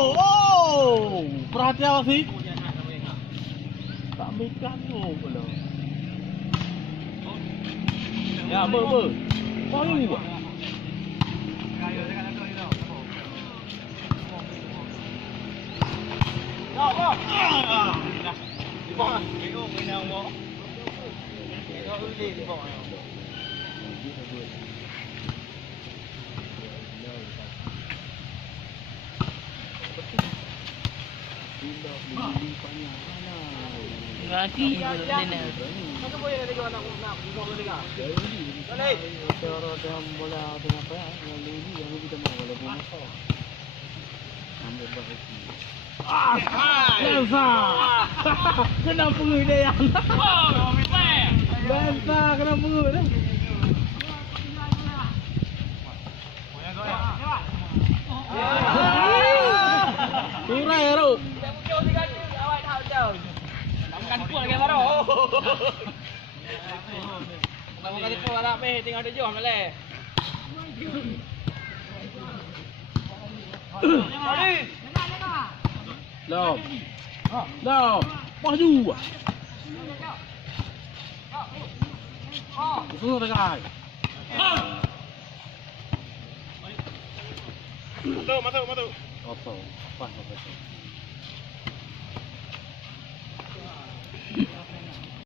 Oh, perhatian sih. Tak mekan tu pula. Ya, ber. Oh, ini buat. Lagi dia nak. Maka boleh ada juga nak buka juga. Boleh. Kalau dia bola dengan apa? Yang ini yang kita mau bola buka. Ambil bagi. Lensa. Kena pungut dia yang. Lensa kena pungut dia. Turai ro. Makan pun lagi baru. Nak makan pun lah meh tinggal ada jom le. Đâu. Đâu. Maju. Xuống rồi cái. Masuk. Opo. Pas.